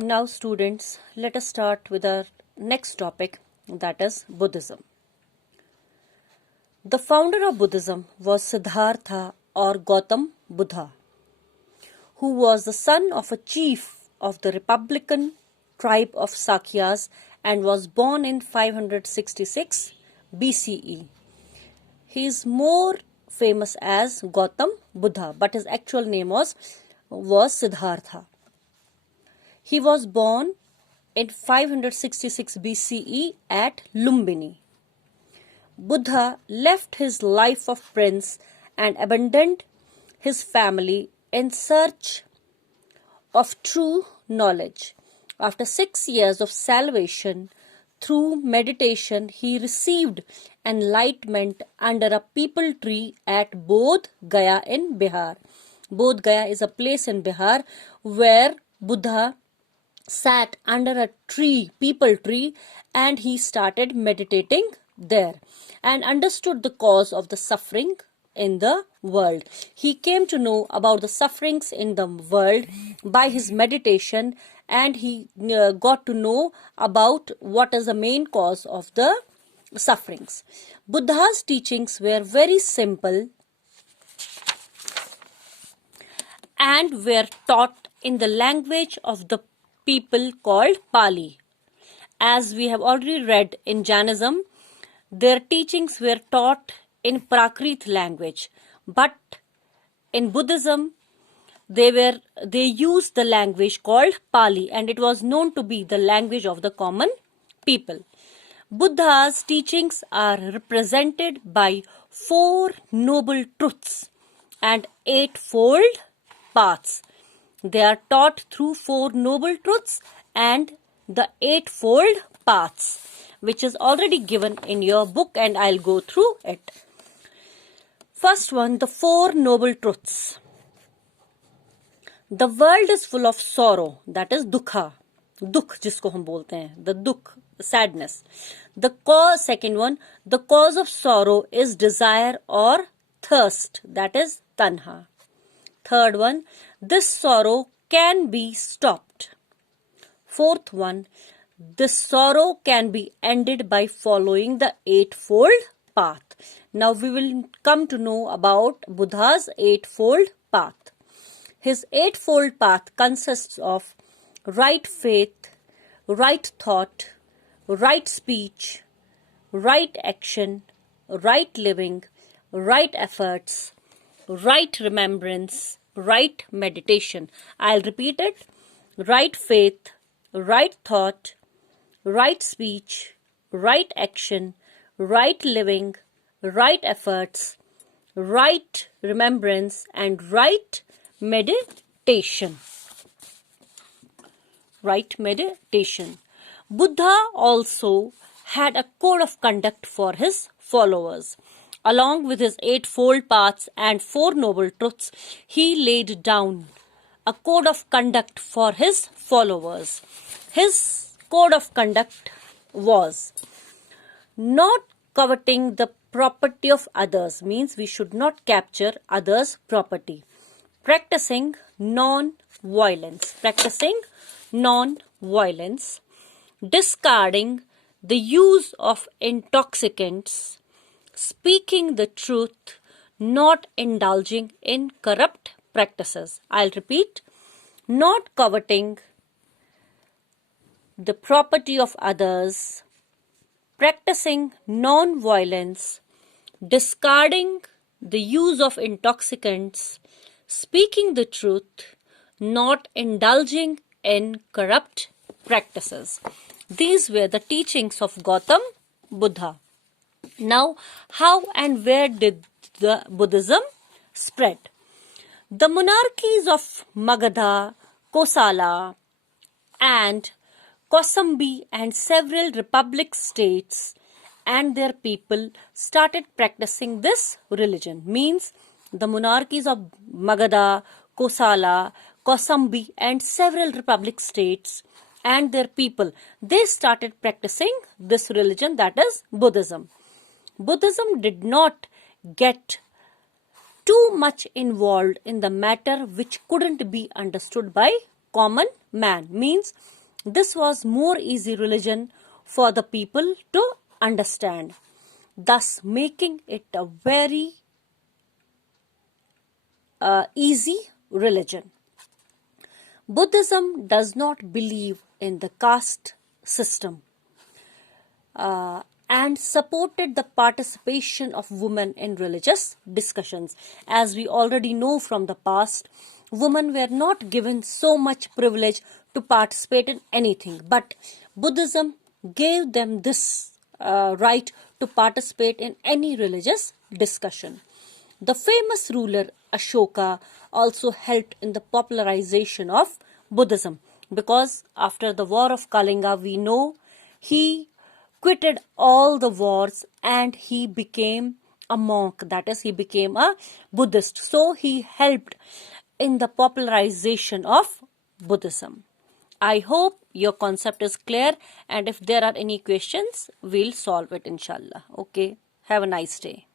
Now, students, let us start with our next topic, that is Buddhism. The founder of Buddhism was Siddhartha or Gautam Buddha, who was the son of a chief of the Republican tribe of Sakyas and was born in 566 BCE. He is more famous as Gautam Buddha, but his actual name was Siddhartha. He was born in 566 BCE at Lumbini. Buddha left his life of prince and abandoned his family in search of true knowledge. After 6 years of salvation through meditation, he received enlightenment under a peepal tree at Bodh Gaya in Bihar. Bodh Gaya is a place in Bihar where Buddha sat under a tree, peepal tree, and he started meditating there and understood the cause of the suffering in the world. He came to know about the sufferings in the world by his meditation, and he got to know about what is the main cause of the sufferings. Buddha's teachings were very simple and were taught in the language of the people called Pali. As we have already read in Jainism, their teachings were taught in Prakrit language, but in Buddhism they used the language called Pali, and it was known to be the language of the common people. Buddha's teachings are represented by 4 noble truths and 8-fold paths. They are taught through 4 noble truths and the 8-fold paths, which is already given in your book, and I'll go through it. First one, the 4 noble truths. The world is full of sorrow, that is dukha. Dukh जिसको हम बोलते हैं, the dukh, sadness. The cause, second one, the cause of sorrow is desire or thirst, that is tanha. Third one, this sorrow can be stopped. Fourth one, this sorrow can be ended by following the 8-fold path. Now we will come to know about Buddha's 8-fold path. His 8-fold path consists of right faith, right thought, right speech, right action, right living, right efforts, right remembrance, right meditation. I'll repeat it. Right faith, right thought, right speech, right action, right living, right efforts, right remembrance, and right meditation. Right meditation. Buddha also had a code of conduct for his followers. Along with his 8-fold paths and 4 noble truths, he laid down a code of conduct for his followers. His code of conduct was not coveting the property of others, means we should not capture others' property. Practicing non-violence. Discarding the use of intoxicants. Speaking the truth, not indulging in corrupt practices. I'll repeat. Not coveting the property of others, practicing non-violence, discarding the use of intoxicants, speaking the truth, not indulging in corrupt practices. These were the teachings of Gautam Buddha. Now, how and where did the Buddhism spread? The monarchies of Magadha, Kosala, and Kosambi and several republic states and their people started practicing this religion. Means the monarchies of Magadha, Kosala, Kosambi and several republic states and their people, they started practicing this religion, that is Buddhism. Buddhism did not get too much involved in the matter which couldn't be understood by common man. Means this was more easy religion for the people to understand, thus making it a very easy religion. Buddhism does not believe in the caste system and supported the participation of women in religious discussions. As we already know from the past, women were not given so much privilege to participate in anything, but Buddhism gave them this right to participate in any religious discussion. The famous ruler Ashoka also helped in the popularization of Buddhism, because after the war of Kalinga, we know he quitted all the wars and he became a monk, that is, he became a Buddhist. So he helped in the popularization of Buddhism. I hope your concept is clear, and if there are any questions, we'll solve it inshallah. Okay, have a nice day.